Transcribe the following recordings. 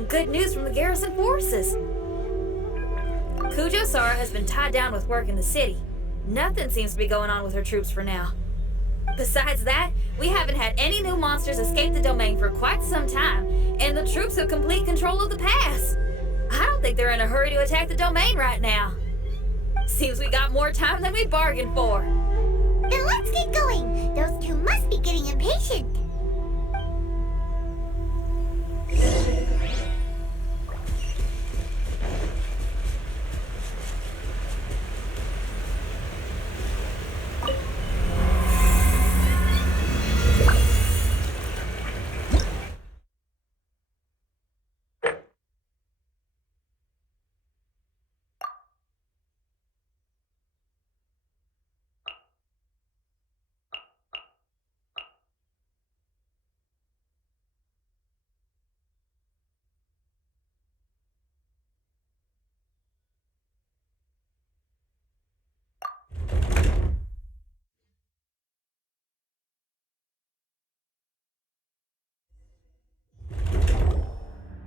some good news from the garrison forces. Kujo-Sara has been tied down with work in the city. Nothing seems to be going on with her troops for now. Besides that, we haven't had any new monsters escape the domain for quite some time, and the troops have complete control of the pass. I don't think they're in a hurry to attack the domain right now. Seems we got more time than we bargained for. Then let's get going. Those two must be getting impatient.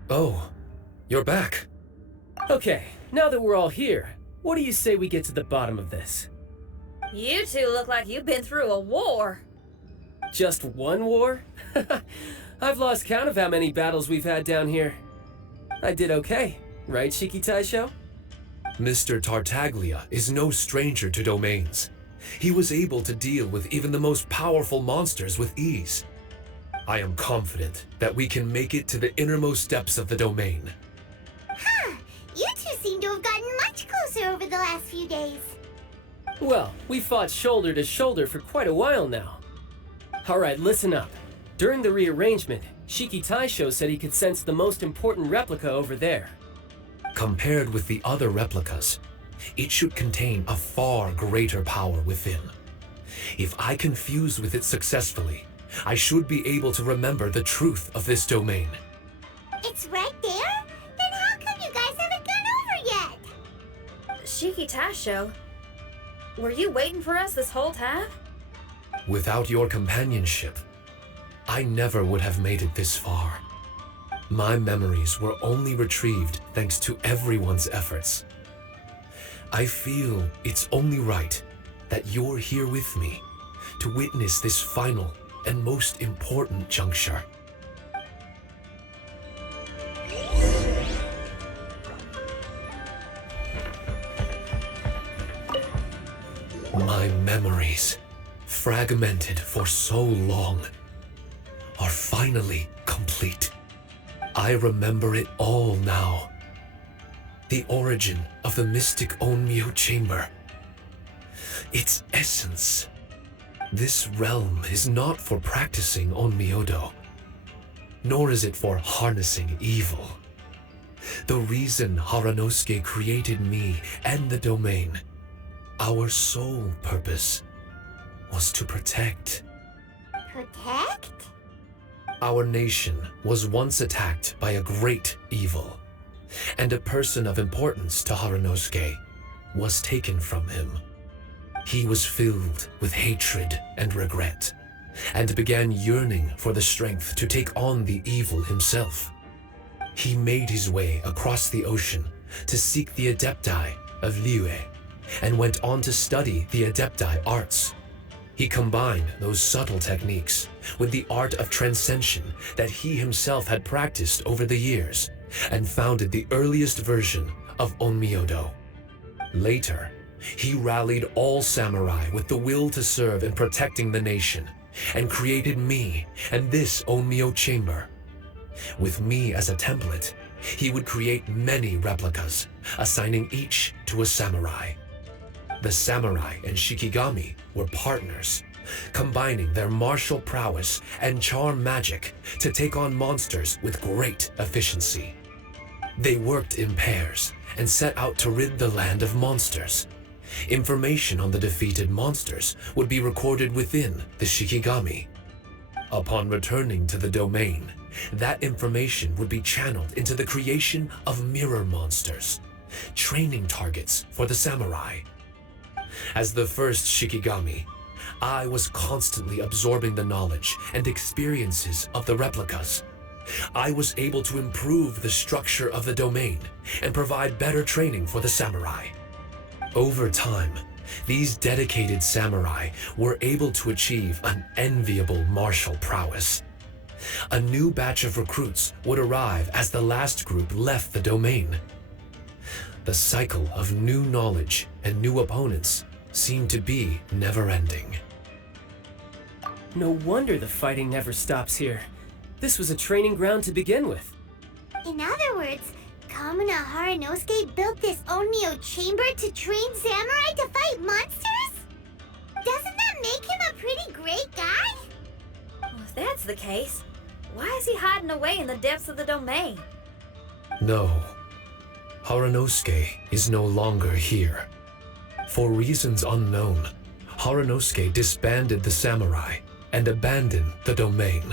Oh, you're back. Okay, now that we're all here, what do you say we get to the bottom of this? You two look like you've been through a war. Just one war? I've lost count of how many battles we've had down here. I did okay, right, Shiki Taishou? Mr. Tartaglia is no stranger to domains. He was able to deal with even the most powerful monsters with ease. I am confident that we can make it to the innermost depths of the domain. Huh. You two seem to have gotten much closer over the last few days. Well, we fought shoulder to shoulder for quite a while now. Alright, listen up. During the rearrangement, Shiki Taishou said he could sense the most important replica over there. Compared with the other replicas, it should contain a far greater power within. If I can fuse with it successfully, I should be able to remember the truth of this domain. It's right there? Then how come you guys haven't gone over yet? Shiki Taishou, were you waiting for us this whole time? Without your companionship, I never would have made it this far. My memories were only retrieved thanks to everyone's efforts. I feel it's only right that you're here with me to witness this final and most important juncture. My memories, fragmented for so long, are finally complete. I remember it all now. The origin of the mystic Onmyo chamber. Its essence. This realm is not for practicing Onmyodo, nor is it for harnessing evil. The reason Haranosuke created me and the domain, our sole purpose, was to protect. Protect? Our nation was once attacked by a great evil, and a person of importance to Haranosuke was taken from him. He was filled with hatred and regret, and began yearning for the strength to take on the evil himself. He made his way across the ocean to seek the Adepti of Liyue, and went on to study the Adepti arts. He combined those subtle techniques with the art of transcension that he himself had practiced over the years, and founded the earliest version of Onmyodo. Later, he rallied all samurai with the will to serve in protecting the nation, and created me and this Onmyo chamber. With me as a template, he would create many replicas, assigning each to a samurai. The samurai and Shikigami were partners, combining their martial prowess and charm magic to take on monsters with great efficiency. They worked in pairs and set out to rid the land of monsters. Information on the defeated monsters would be recorded within the Shikigami. Upon returning to the domain, that information would be channeled into the creation of mirror monsters, training targets for the samurai. As the first Shikigami, I was constantly absorbing the knowledge and experiences of the replicas, I was able to improve the structure of the domain and provide better training for the samurai. Over time, these dedicated samurai were able to achieve an enviable martial prowess. A new batch of recruits would arrive as the last group left the domain. The cycle of new knowledge and new opponents seemed to be never-ending. No wonder the fighting never stops here. This was a training ground to begin with. In other words, Kamuna Haranosuke built this Onmyo chamber to train samurai to fight monsters? Doesn't that make him a pretty great guy? Well, if that's the case, why is he hiding away in the depths of the domain? No, Haranosuke is no longer here. For reasons unknown, Haranosuke disbanded the samurai and abandoned the domain.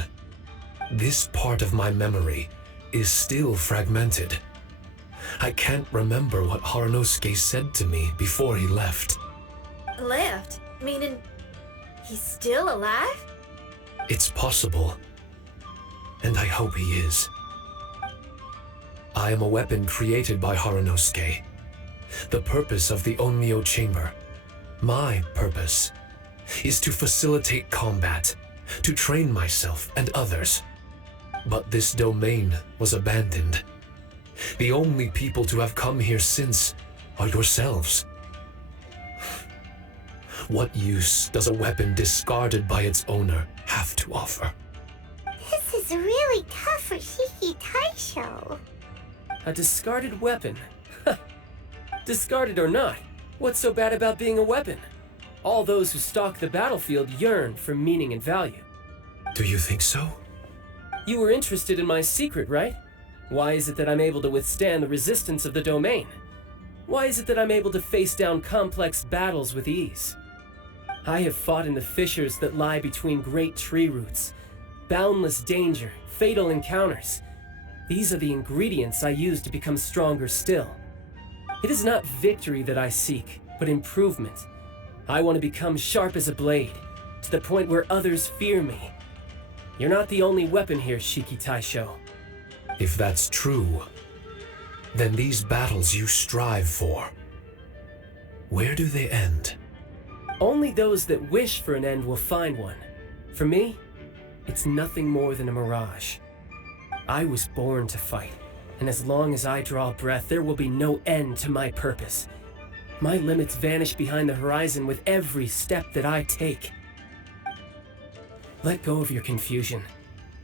This part of my memory is still fragmented. I can't remember what Haranosuke said to me before he left. Left? Meaning he's still alive? It's possible, and I hope he is. I am a weapon created by Haranosuke. The purpose of the Onmyo chamber, my purpose, is to facilitate combat, to train myself and others. But this domain was abandoned. The only people to have come here since are yourselves. What use does a weapon discarded by its owner have to offer? This is really tough for Shiki Taishou. A discarded weapon. Discarded or not, what's so bad about being a weapon? All those who stalk the battlefield yearn for meaning and value. Do you think so? You were interested in my secret, right? Why is it that I'm able to withstand the resistance of the domain? Why is it that I'm able to face down complex battles with ease? I have fought in the fissures that lie between great tree roots. Boundless danger, fatal encounters. These are the ingredients I use to become stronger still. It is not victory that I seek, but improvement. I want to become sharp as a blade, to the point where others fear me. You're not the only weapon here, Shiki Taishou. If that's true, then these battles you strive for, where do they end? Only those that wish for an end will find one. For me, it's nothing more than a mirage. I was born to fight, and as long as I draw breath, there will be no end to my purpose. My limits vanish behind the horizon with every step that I take. Let go of your confusion.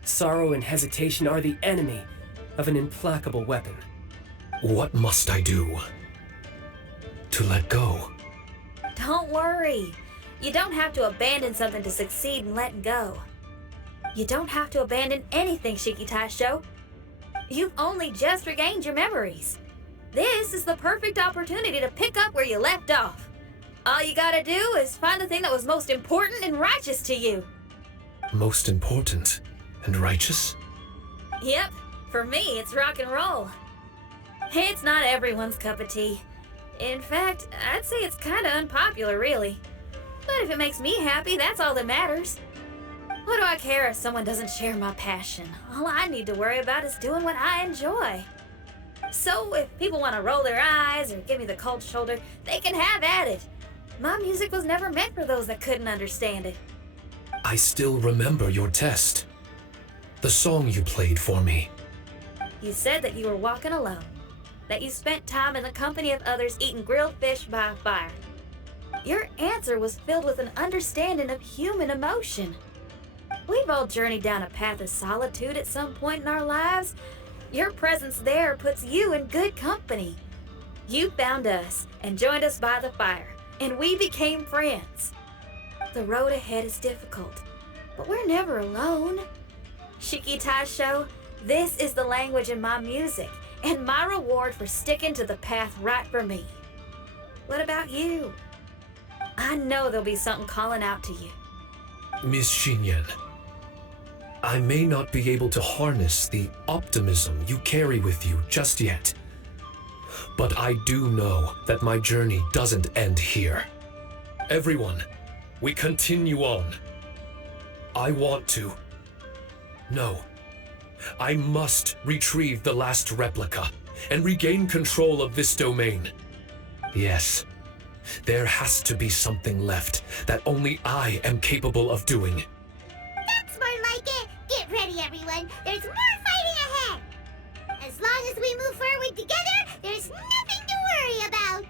Sorrow and hesitation are the enemy of an implacable weapon. What must I do to let go? Don't worry. You don't have to abandon something to succeed in letting go. You don't have to abandon anything, Shiki Taishou. You've only just regained your memories. This is the perfect opportunity to pick up where you left off. All you gotta do is find the thing that was most important and righteous to you. Most important and righteous? Yep, for me it's rock and roll. It's not everyone's cup of tea. In fact, I'd say it's kinda unpopular, really. But if it makes me happy, that's all that matters. What do I care if someone doesn't share my passion? All I need to worry about is doing what I enjoy. So if people want to roll their eyes or give me the cold shoulder, they can have at it. My music was never meant for those that couldn't understand it. I still remember your test. The song you played for me. You said that you were walking alone, that you spent time in the company of others eating grilled fish by a fire. Your answer was filled with an understanding of human emotion. We've all journeyed down a path of solitude at some point in our lives. Your presence there puts you in good company. You found us and joined us by the fire, and we became friends. The road ahead is difficult, but we're never alone. Shiki Taishou, this is the language in my music, and my reward for sticking to the path right for me. What about you? I know there'll be something calling out to you. Miss Xinyan, I may not be able to harness the optimism you carry with you just yet, but I do know that my journey doesn't end here. Everyone, we continue on. I want to. No, I must retrieve the last replica and regain control of this domain. Yes, there has to be something left that only I am capable of doing. That's more like it. Get ready, everyone. There's more fighting ahead. As long as we move forward together, there's nothing to worry about.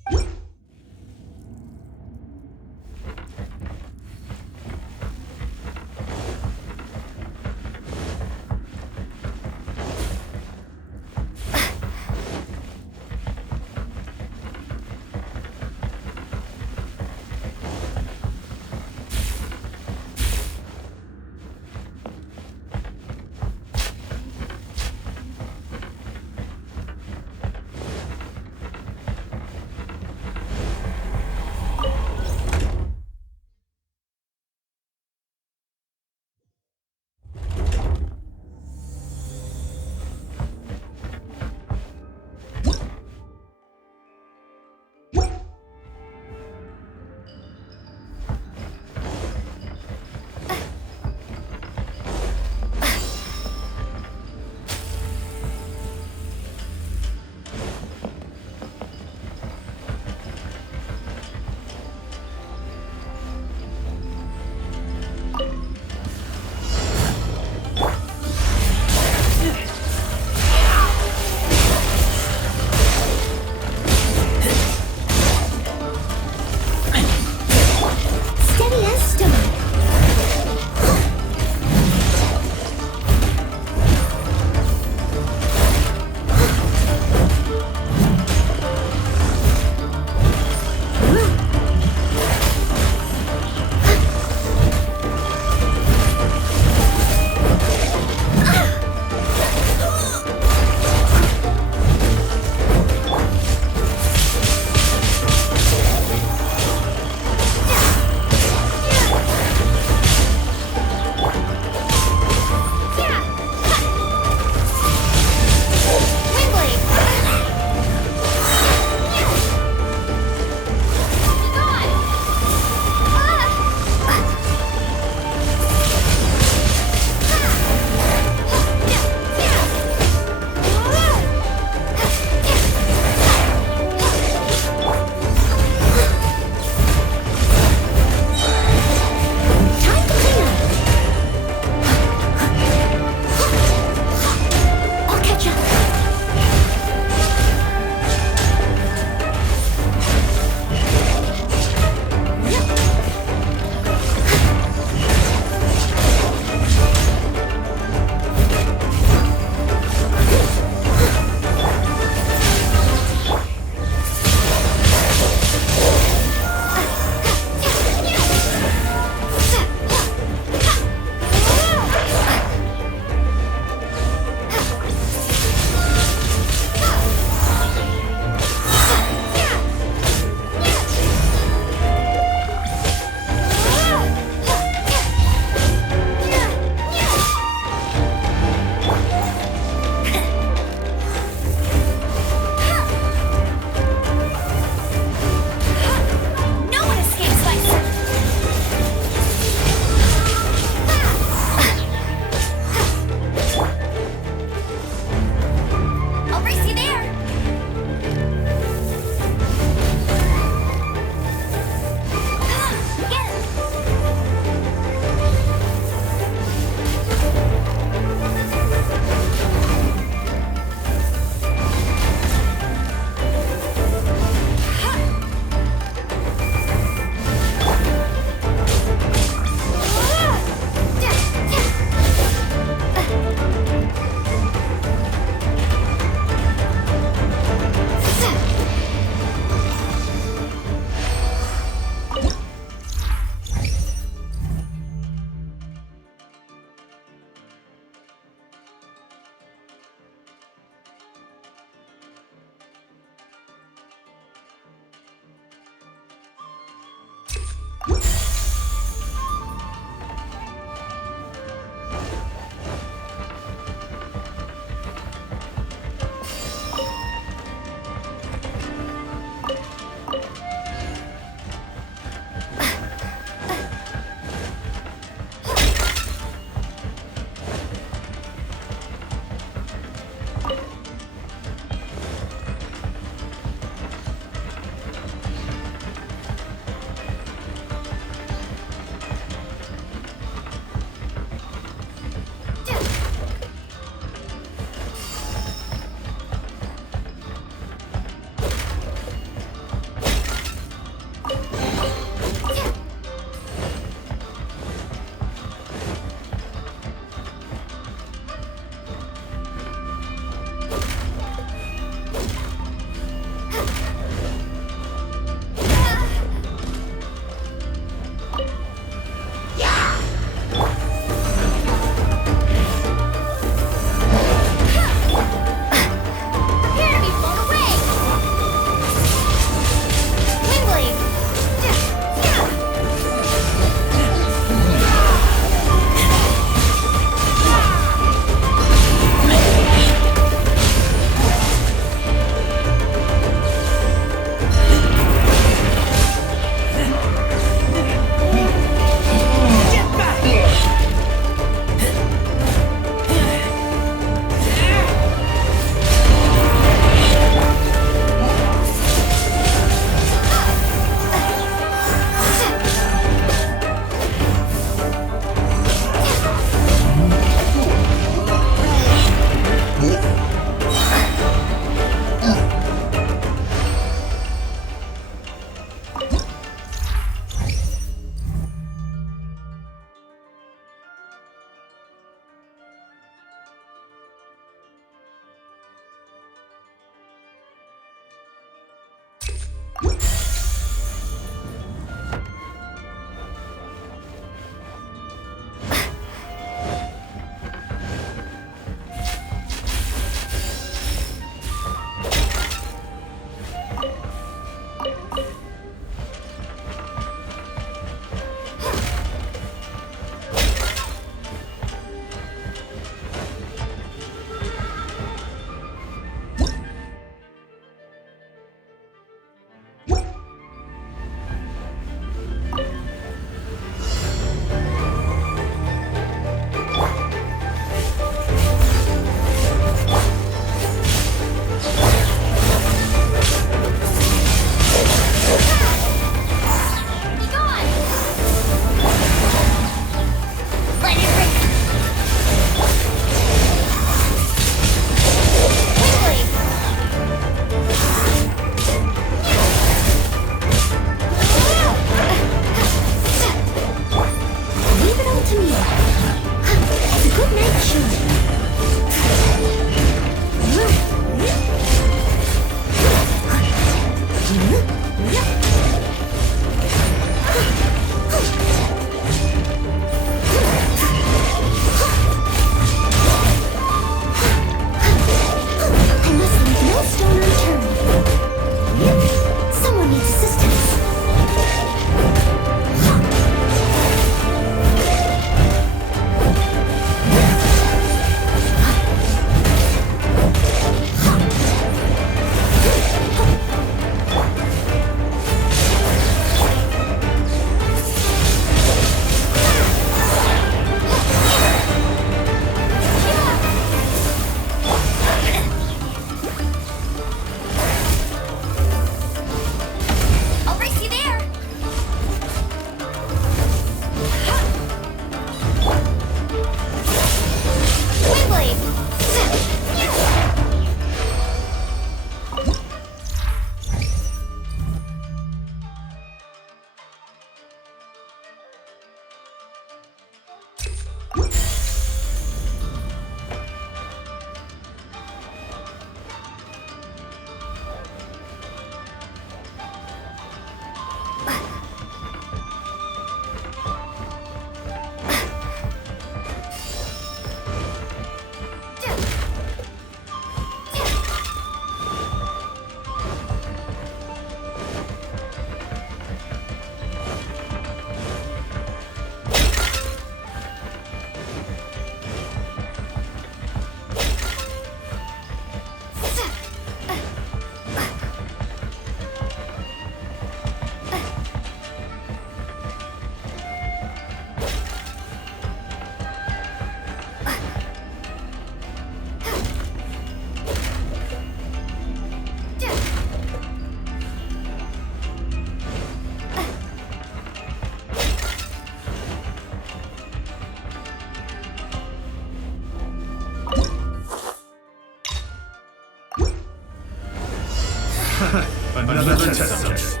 Another test subject.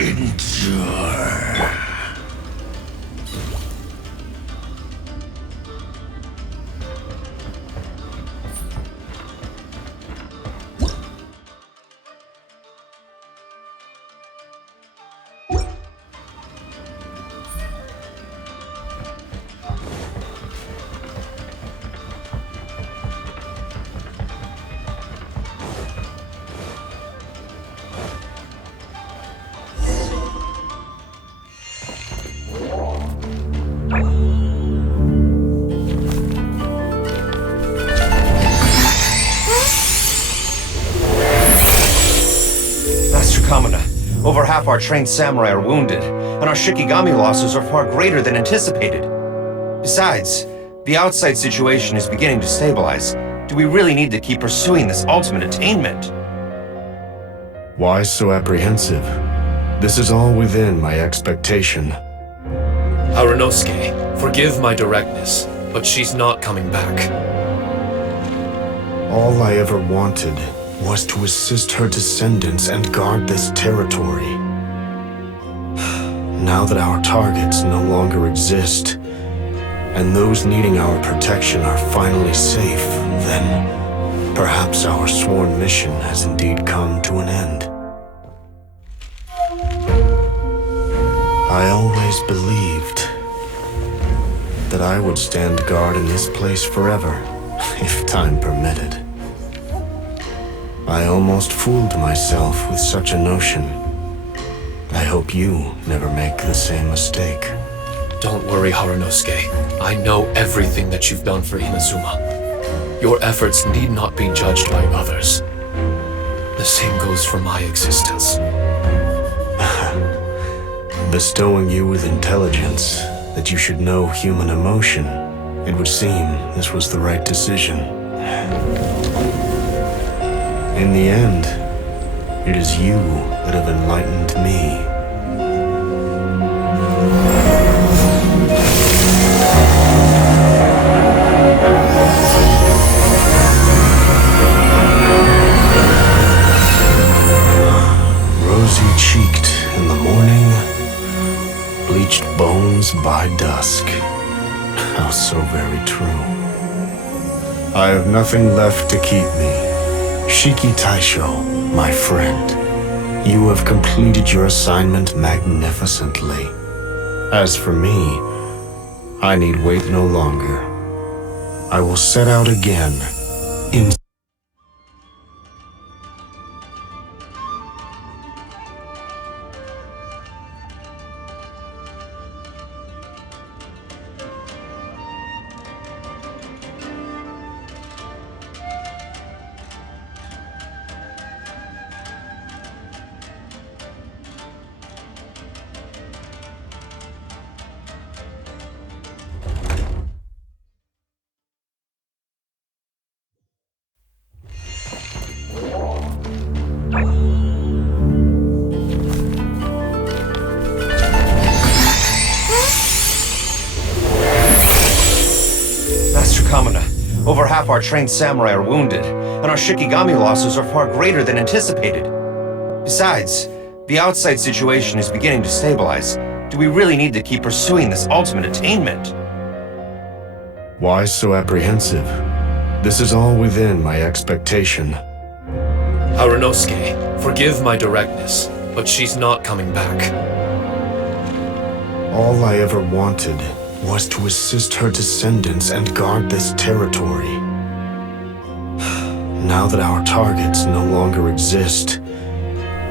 Endure. Over half our trained samurai are wounded, and our Shikigami losses are far greater than anticipated. Besides, the outside situation is beginning to stabilize. Do we really need to keep pursuing this ultimate attainment? Why so apprehensive? This is all within my expectation. Harunosuke, forgive my directness, but she's not coming back. All I ever wanted was to assist her descendants and guard this territory. Now that our targets no longer exist, and those needing our protection are finally safe, then perhaps our sworn mission has indeed come to an end. I always believed that I would stand guard in this place forever, if time permitted. I almost fooled myself with such a notion. I hope you never make the same mistake. Don't worry, Harunosuke. I know everything that you've done for Inazuma. Your efforts need not be judged by others. The same goes for my existence. Bestowing you with intelligence, that you should know human emotion, it would seem this was the right decision. In the end, it is you that have enlightened me. Rosy-cheeked in the morning, bleached bones by dusk. How so very true. I have nothing left to keep me. Shiki Taishou, my friend, you have completed your assignment magnificently. As for me, I need wait no longer. I will set out again in Over half our trained samurai are wounded, and our Shikigami losses are far greater than anticipated. Besides, the outside situation is beginning to stabilize. Do we really need to keep pursuing this ultimate attainment? Why so apprehensive? This is all within my expectation. Harunosuke, forgive my directness, but she's not coming back. All I ever wanted was to assist her descendants and guard this territory. Now that our targets no longer exist,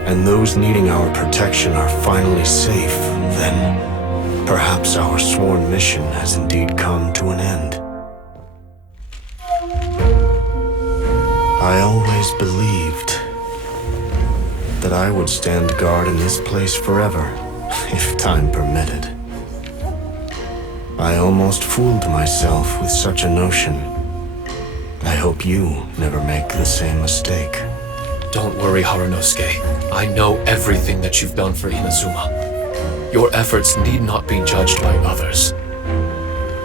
and those needing our protection are finally safe, then perhaps our sworn mission has indeed come to an end. I always believed that I would stand guard in this place forever, if time permitted. I almost fooled myself with such a notion. I hope you never make the same mistake. Don't worry, Harunosuke. I know everything that you've done for Inazuma. Your efforts need not be judged by others.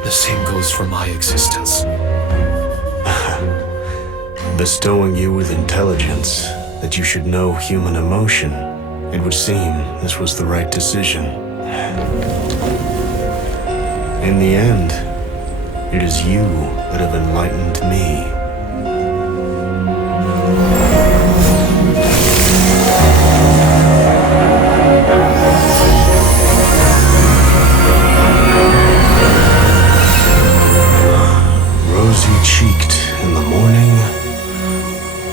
The same goes for my existence. Bestowing you with intelligence, that you should know human emotion, It would seem this was the right decision. In the end, it is you that have enlightened me. Rosy-cheeked in the morning,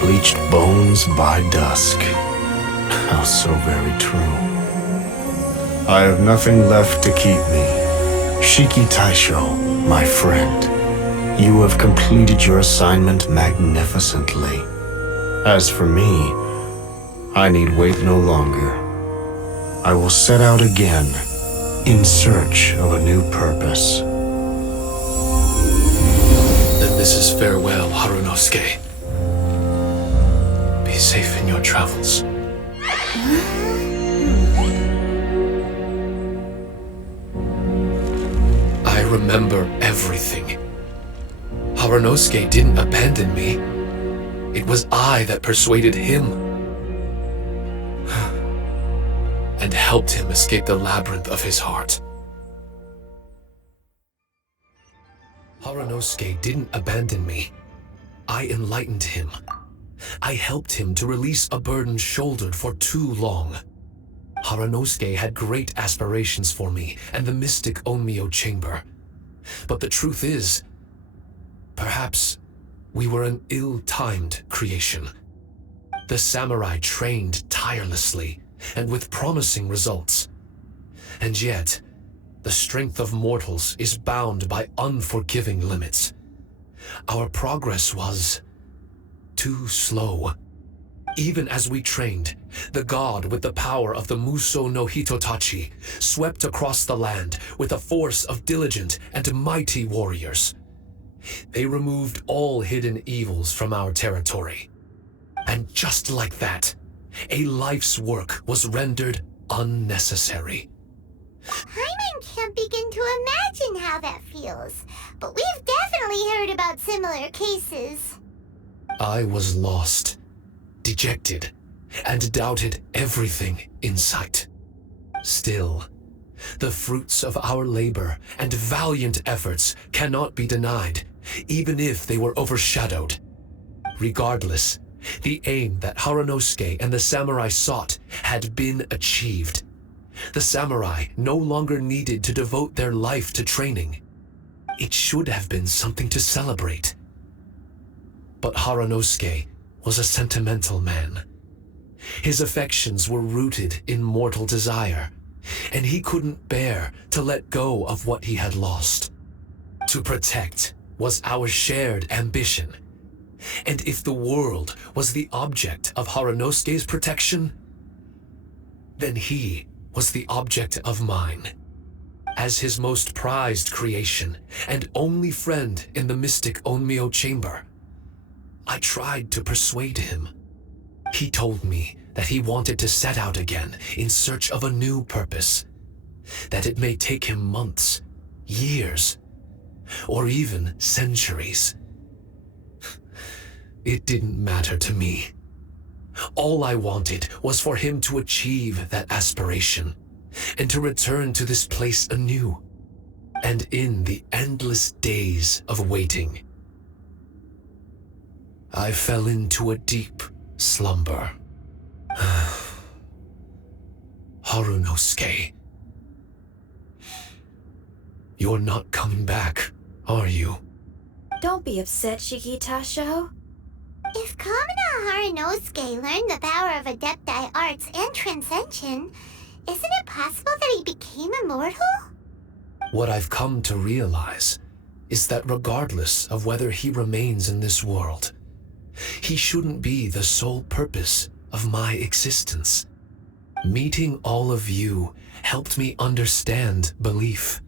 bleached bones by dusk. How so very true. I have nothing left to keep me. Shiki Taishou, my friend, you have completed your assignment magnificently. As for me, I need wait no longer. I will set out again, in search of a new purpose. Then this is farewell, Harunosuke. Be safe in your travels. I remember everything. Harunosuke didn't abandon me. It was I that persuaded him and helped him escape the labyrinth of his heart. Harunosuke didn't abandon me. I enlightened him. I helped him to release a burden shouldered for too long. Harunosuke had great aspirations for me and the mystic Onmyo chamber. But the truth is, perhaps we were an ill-timed creation. The samurai trained tirelessly and with promising results. And yet, the strength of mortals is bound by unforgiving limits. Our progress was too slow. Even as we trained, the god with the power of the Muso no Hitotachi swept across the land with a force of diligent and mighty warriors. They removed all hidden evils from our territory. And just like that, a life's work was rendered unnecessary. Paimon can't begin to imagine how that feels, but we've definitely heard about similar cases. I was lost, dejected, and doubted everything in sight. Still, the fruits of our labor and valiant efforts cannot be denied, even if they were overshadowed. Regardless, the aim that Harunosuke and the samurai sought had been achieved. The samurai no longer needed to devote their life to training. It should have been something to celebrate. But Harunosuke was a sentimental man. His affections were rooted in mortal desire, and he couldn't bear to let go of what he had lost. To protect was our shared ambition, and if the world was the object of Harunosuke's protection, then he was the object of mine. As his most prized creation and only friend in the mystic Onmyo chamber, I tried to persuade him. He told me that he wanted to set out again in search of a new purpose, that it may take him months, years, or even centuries. It didn't matter to me. All I wanted was for him to achieve that aspiration and to return to this place anew. And in the endless days of waiting, I fell into a deep slumber. Harunosuke, you're not coming back, are you? Don't be upset, Shiki Taishou. If Kamina Harunosuke learned the power of Adepti arts and transcension, isn't it possible that he became immortal? What I've come to realize is that regardless of whether he remains in this world, he shouldn't be the sole purpose of my existence. Meeting all of you helped me understand belief.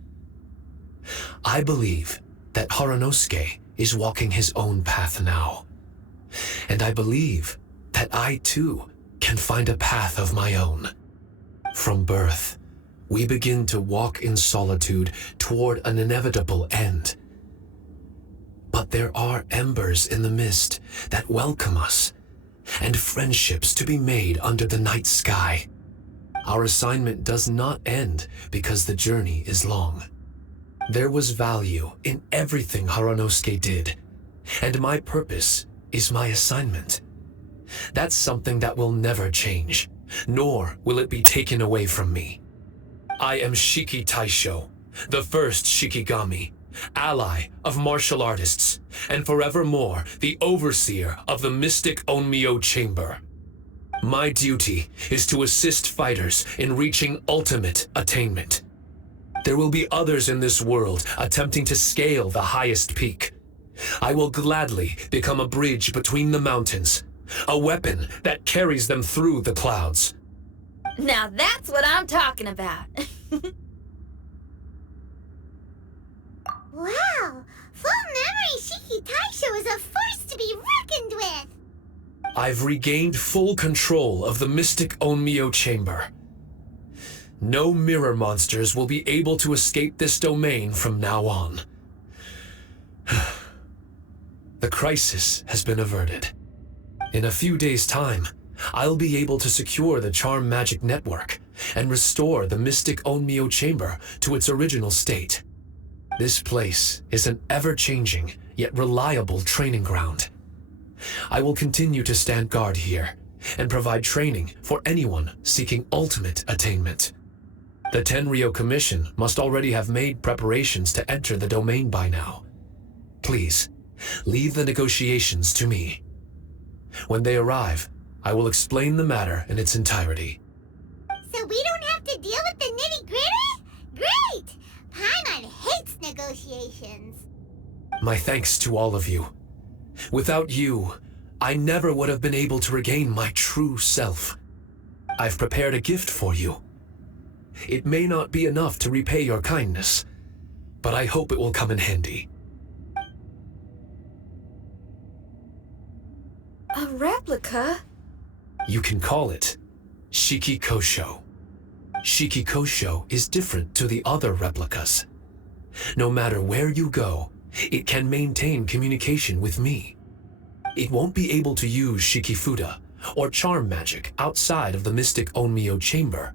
I believe that Harunosuke is walking his own path now. And I believe that I too can find a path of my own. From birth, we begin to walk in solitude toward an inevitable end. But there are embers in the mist that welcome us, and friendships to be made under the night sky. Our assignment does not end because the journey is long. There was value in everything Haranosuke did, and my purpose is my assignment. That's something that will never change, nor will it be taken away from me. I am Shiki Taishou, the first Shikigami, ally of martial artists, and forevermore the overseer of the mystic Onmyo Chamber. My duty is to assist fighters in reaching ultimate attainment. There will be others in this world attempting to scale the highest peak. I will gladly become a bridge between the mountains, a weapon that carries them through the clouds. Now that's what I'm talking about. Wow! Full memory Shiki Taishou is a force to be reckoned with! I've regained full control of the mystic Onmyo Chamber. No mirror monsters will be able to escape this domain from now on. The crisis has been averted. In a few days' time, I'll be able to secure the charm magic network and restore the mystic Onmyo Chamber to its original state. This place is an ever-changing yet reliable training ground. I will continue to stand guard here and provide training for anyone seeking ultimate attainment. The Tenryou Commission must already have made preparations to enter the domain by now. Please, leave the negotiations to me. When they arrive, I will explain the matter in its entirety. So we don't have to deal with the nitty-gritty? Great! Paimon hates negotiations. My thanks to all of you. Without you, I never would have been able to regain my true self. I've prepared a gift for you. It may not be enough to repay your kindness, but I hope it will come in handy. A replica? You can call it Shiki Kosho. Shiki Kosho is different to the other replicas. No matter where you go, it can maintain communication with me. It won't be able to use Shikifuda or charm magic outside of the mystic Onmyo Chamber,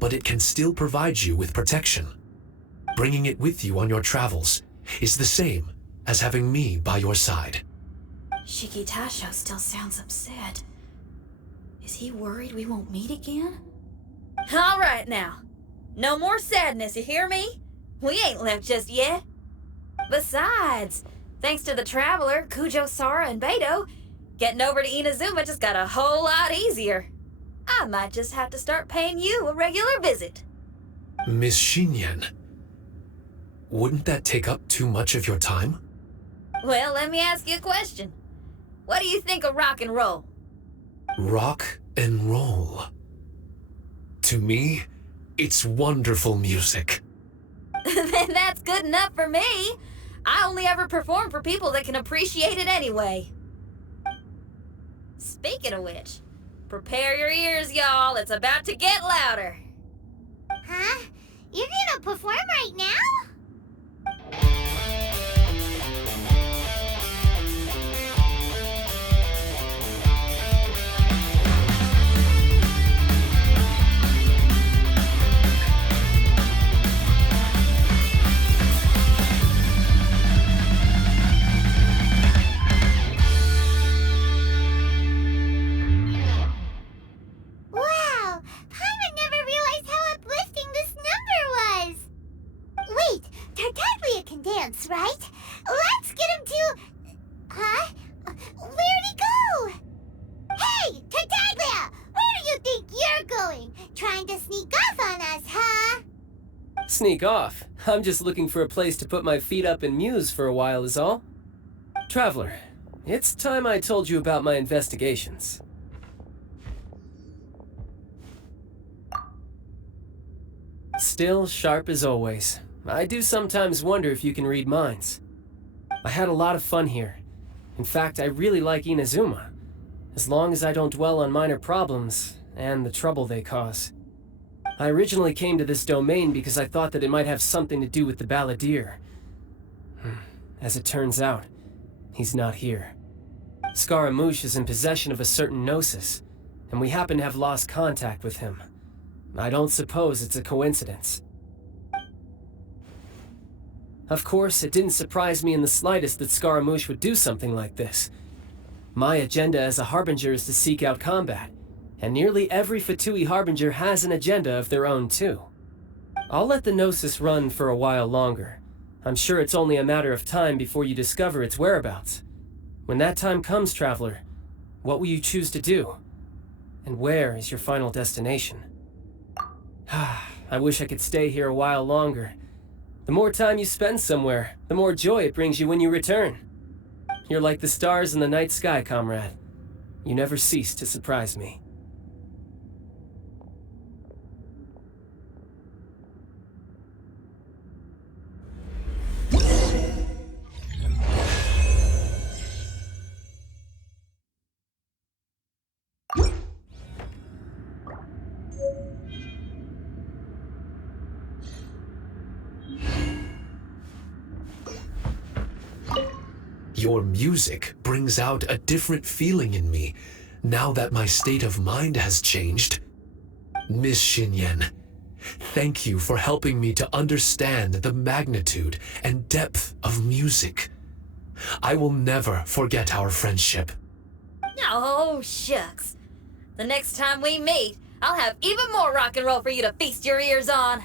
but it can still provide you with protection. Bringing it with you on your travels is the same as having me by your side. Shiki Taishou still sounds upset. Is he worried we won't meet again? All right now. No more sadness, you hear me? We ain't left just yet. Besides, thanks to the Traveler, Kujo, Sara, and Beidou, getting over to Inazuma just got a whole lot easier. I might just have to start paying you a regular visit. Miss Xinyan, wouldn't that take up too much of your time? Well, let me ask you a question. What do you think of rock and roll? Rock and roll. To me, it's wonderful music. Then that's good enough for me. I only ever perform for people that can appreciate it anyway. Speaking of which, prepare your ears, y'all. It's about to get louder. Huh? You're gonna perform right now? Wow! Paimon never realized how uplifting this number was! Wait, Tartaglia can dance, right? Let's get him to... Huh? Where'd he go? Hey, Tartaglia! Where do you think you're going? Trying to sneak off on us, huh? Sneak off? I'm just looking for a place to put my feet up and muse for a while is all. Traveler, it's time I told you about my investigations. Still sharp as always. I do sometimes wonder if you can read minds. I had a lot of fun here. In fact, I really like Inazuma, as long as I don't dwell on minor problems and the trouble they cause. I originally came to this domain because I thought that it might have something to do with the balladeer. As it turns out, he's not here. Scaramouche is in possession of a certain gnosis, and we happen to have lost contact with him. I don't suppose it's a coincidence. Of course, it didn't surprise me in the slightest that Scaramouche would do something like this. My agenda as a Harbinger is to seek out combat, and nearly every Fatui Harbinger has an agenda of their own too. I'll let the Gnosis run for a while longer. I'm sure it's only a matter of time before you discover its whereabouts. When that time comes, Traveler, what will you choose to do? And where is your final destination? I wish I could stay here a while longer. The more time you spend somewhere, the more joy it brings you when you return. You're like the stars in the night sky, comrade. You never cease to surprise me. Your music brings out a different feeling in me now that my state of mind has changed. Miss Xinyan, thank you for helping me to understand the magnitude and depth of music. I will never forget our friendship. Oh, shucks. The next time we meet, I'll have even more rock and roll for you to feast your ears on.